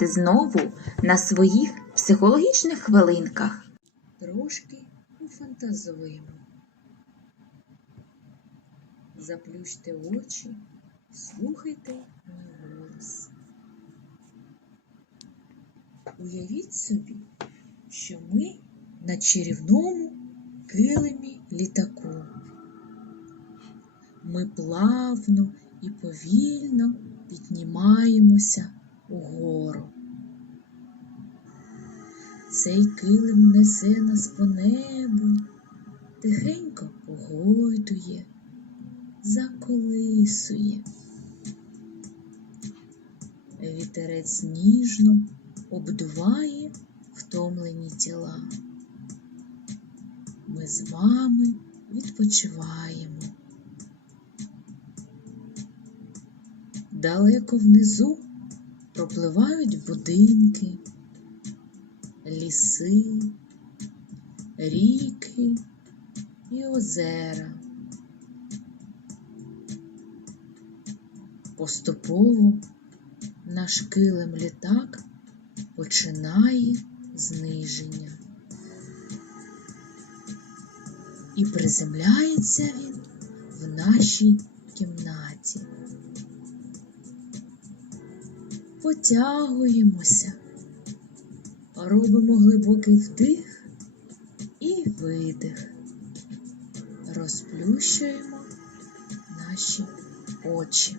Знову на своїх психологічних хвилинках. Трошки пофантазуємо. Заплющте очі, слухайте мій голос. Уявіть собі, що ми на чарівному килимі літаку. Ми плавно і повільно піднімаємося угору. Цей килим несе нас по небу, тихенько погойдує, заколисує. Вітерець ніжно обдуває втомлені тіла. Ми з вами відпочиваємо. Далеко внизу пропливають будинки, ліси, ріки і озера. Поступово наш килим літак починає зниження. І приземляється він в нашій кімнаті. Потягуємося, робимо глибокий вдих і видих. Розплющуємо наші очі.